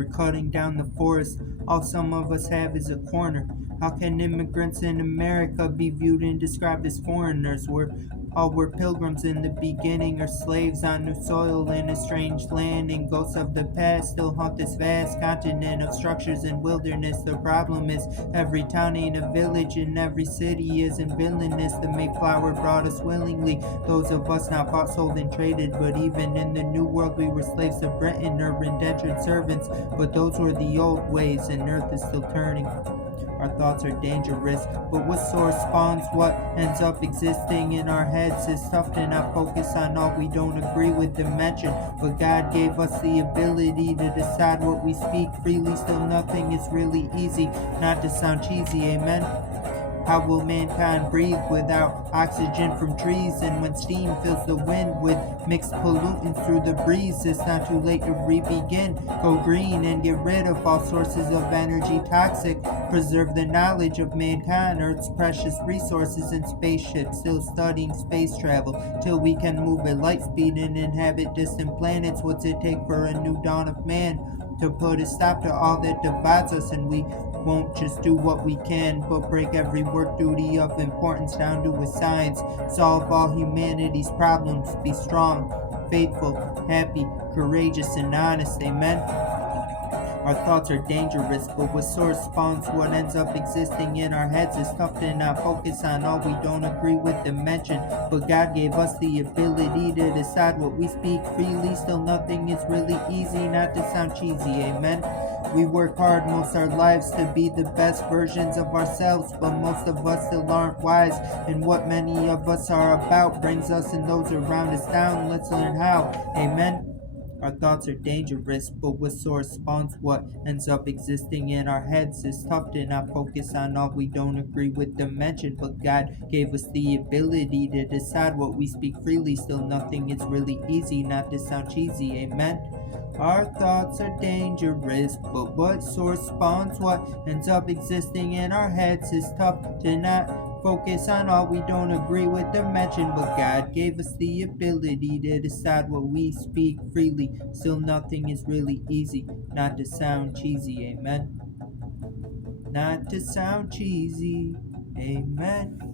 We're cutting down the forest. All some of us have is a corner. How can immigrants in America be viewed and described as foreigners? We're pilgrims in the beginning, or slaves on new soil in a strange land, and ghosts of the past still haunt this vast continent of structures and wilderness. The problem is every town ain't a village, and every city isn't villainous. The Mayflower brought us willingly, those of us now bought, sold, and traded. But even in the new world we were slaves to Britain or indentured servants. But those were the old ways, and earth is still turning. Our thoughts are dangerous, but what source spawns what ends up existing in our heads is tough to not focus on all we don't agree with dimension. But God gave us the ability to decide what we speak freely. Still nothing is really easy, not to sound cheesy, amen. How will mankind breathe without oxygen from trees? And when steam fills the wind with mixed pollutants through the breeze, it's not too late to re-begin. Go green and get rid of all sources of energy toxic. Preserve the knowledge of mankind, Earth's precious resources, and spaceships. Still studying space travel till we can move at light speed and inhabit distant planets. What's it take for a new dawn of man to put a stop to all that divides us? And we won't just do what we can, but break every work duty of importance down to a science. Solve all humanity's problems. Be strong, faithful, happy, courageous, and honest. Amen. Our thoughts are dangerous, but what source spawns what ends up existing in our heads is tough to not focus on all we don't agree with dimension. But God gave us the ability to decide what we speak freely. Still nothing is really easy, not to sound cheesy, amen. We work hard most our lives to be the best versions of ourselves, but most of us still aren't wise, and what many of us are about brings us and those around us down. Let's learn how, amen. Our thoughts are dangerous, but what source spawns what ends up existing in our heads is tough to not focus on all we don't agree with dimension. But God gave us the ability to decide what we speak freely. Still nothing is really easy, not to sound cheesy, amen. Our thoughts are dangerous, but what source spawns what ends up existing in our heads is tough to not focus on all we don't agree with dimension. But God gave us the ability to decide what we speak freely. Still nothing is really easy, not to sound cheesy, amen. Not to sound cheesy, amen.